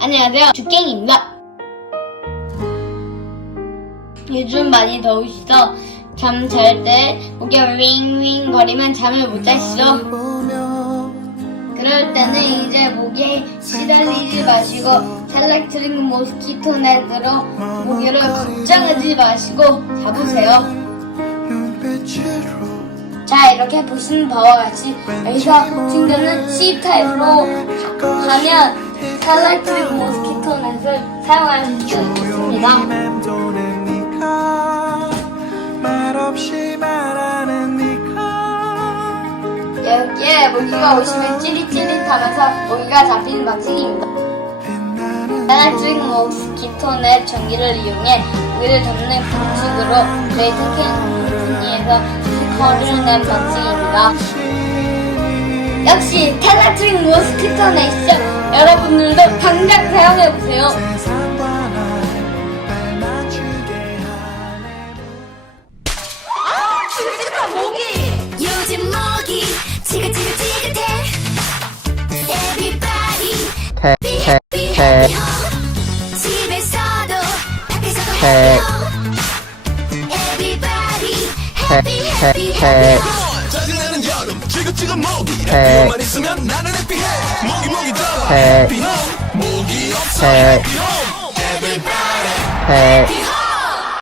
안녕하세요. 주깽입니다. 요즘 많이 더우시죠? 잠 잘 때 목이 윙윙 거리면 잠을 못 자시죠? 그럴 때는 이제 목에 시달리지 마시고 셀렉트링 모스키토 넷으로 모기를 걱정하지 마시고 잡으세요. 자 이렇게 보시는 바와 같이 여기서 친구는 C 타입으로 하면 셀렉트링 모스키토 넷을 사용할 수 있습니다. 여기에 모기가 오시면 찌릿찌릿하면서 모기가 잡히는 방식입니다. 셀렉트링 모스키토넷 전기를 이용해 모기를 잡는 방식으로 테킹 컴퍼니에서 스티커를 낸 방식입니다. 역시 텔레트릭 모스키토넷이죠. 여러분들도 당장 사용해보세요. 요즘 모기 지긋지긋지긋해 Everybody 태, 태, 태, 집에서도 밖에서도 태. Everybody happy 태, happy 짜증나는 여름 지긋